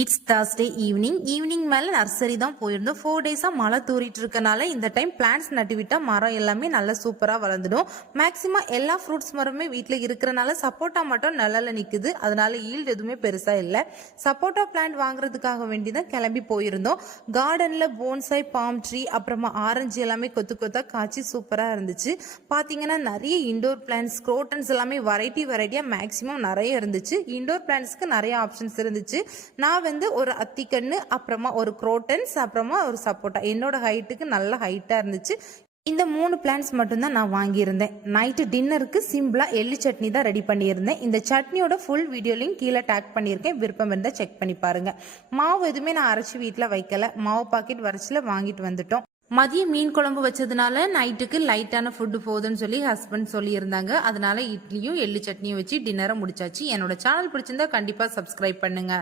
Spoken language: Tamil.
இட்ஸ் Thursday ஈவினிங் மேலே நர்சரி தான் போயிருந்தோம். 4 டேஸாக மழை தூரிட்டு இருக்கனால இந்த டைம் பிளான்ட்ஸ் நட்டு விட்டால் மரம் எல்லாமே நல்லா சூப்பராக வளர்ந்துடும். மேக்ஸிமம் எல்லா ஃப்ரூட்ஸ் மரமே வீட்டில் இருக்கிறனால சப்போட்டா மட்டும் நிழல்ல நிற்குது. அதனால ஈல்டு எதுவுமே பெருசாக இல்லை. சப்போட்டா பிளான்ட் வாங்குறதுக்காக வேண்டி தான் கிளம்பி போயிருந்தோம். கார்டனில் போன்சாய், பாம் ட்ரீ, அப்புறமா ஆரஞ்சு எல்லாமே கொத்து கொத்தாக காய்ச்சி சூப்பராக இருந்துச்சு. பார்த்தீங்கன்னா நிறைய இண்டோர் பிளான்ட்ஸ், குரோட்டன்ஸ் எல்லாமே வெரைட்டியாக மேக்ஸிமம் நிறைய இருந்துச்சு. இண்டோர் பிளான்ட்ஸ்க்கு நிறைய ஆப்ஷன்ஸ் இருந்துச்சு. நான் ஒரு அத்திக்கண்ணு, அப்புறமா ஒரு குரோட்டன்ஸ், அப்புறமா ஒரு சப்போட்டா என்னோட ஹைட்டுக்கு நல்ல ஹைட்டா இருந்துச்சு. இந்த 3 பிளான்ட்ஸ் மட்டும்தான் நான் வாங்கியிருந்தேன். நைட்டு டின்னருக்கு சிம்பிளா எள்ளு சட்னி தான் ரெடி பண்ணியிருந்தேன். இந்த சட்னியோட ஃபுல் வீடியோ லிங்க் கீழே டேக் பண்ணியிருக்கேன். விருப்பம் இருந்தால் செக் பண்ணி பாருங்க. மாவு எதுவுமே நான் அரைச்சி வீட்டில் வைக்கல. மாவு பாக்கெட் வரைச்சில வாங்கிட்டு வந்துட்டோம். மதியம் மீன் குழம்பு வச்சதுனால நைட்டுக்கு லைட்டான ஃபுட்டு போதுன்னு சொல்லி ஹஸ்பண்ட் சொல்லியிருந்தாங்க. அதனால இட்லியும் எள்ளு சட்னியும் வச்சு டின்னரை முடிச்சாச்சு. என்னோட சேனல் பிடிச்சிருந்தா கண்டிப்பாக சப்ஸ்கிரைப் பண்ணுங்க.